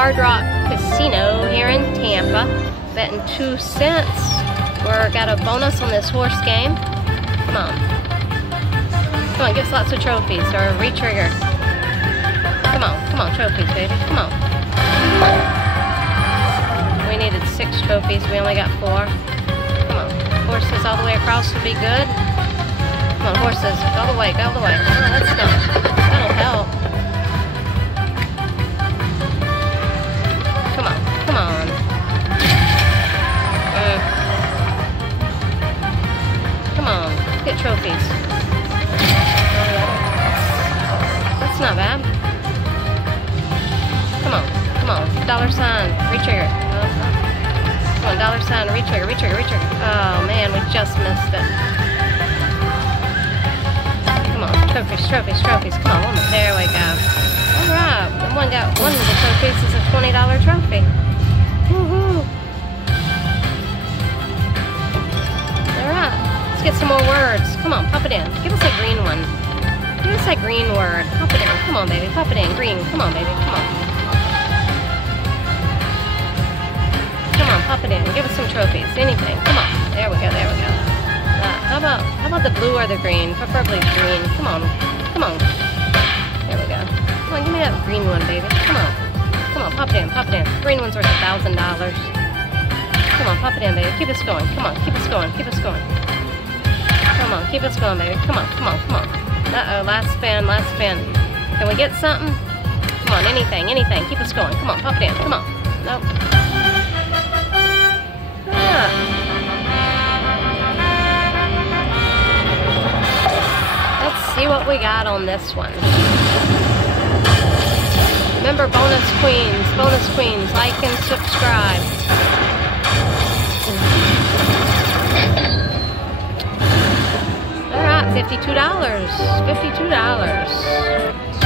Hard Rock Casino here in Tampa. Betting 2 cents. We're got a bonus on this horse game. Come on. Come on, give us lots of trophies or re-trigger. Come on, trophies, baby. Come on. We needed 6 trophies. We only got 4. Come on. Horses all the way across will be good. Come on, horses. Go the way, go the way. Oh, that'll help. Come on, come on. Come on, get trophies. That's not bad. Come on, dollar sign, re-trigger. Come on, dollar sign, re-trigger, re-trigger, re-trigger. Oh man, we just missed it. Come on, trophies, trophies, trophies. Come on, one more. There we go. Alright, one of the trophies is a $20 trophy. Woohoo! Alright, let's get some more words. Come on, pop it in. Give us a green one. Give us that green word. Pop it in. Come on, baby. Pop it in. Green. Come on, baby. Come on. Come on, pop it in. Give us some trophies. Anything. Come on. There we go. There we go. How about the blue or the green? Preferably green. Come on. Come on. There we go. Come on, give me that green one, baby. Come on. Come on, pop it in. Pop it in. Green one's worth $1,000. Come on, pop it in, baby. Keep us going. Come on. Keep us going. Keep us going. Come on. Keep us going, baby. Come on. Come on. Come on. Uh-oh, last spin, last spin. Can we get something? Come on, anything, anything. Keep us going. Come on, pop it in. Come on. Nope. Let's see what we got on this one. Remember, bonus queens, like and subscribe. $52. $52.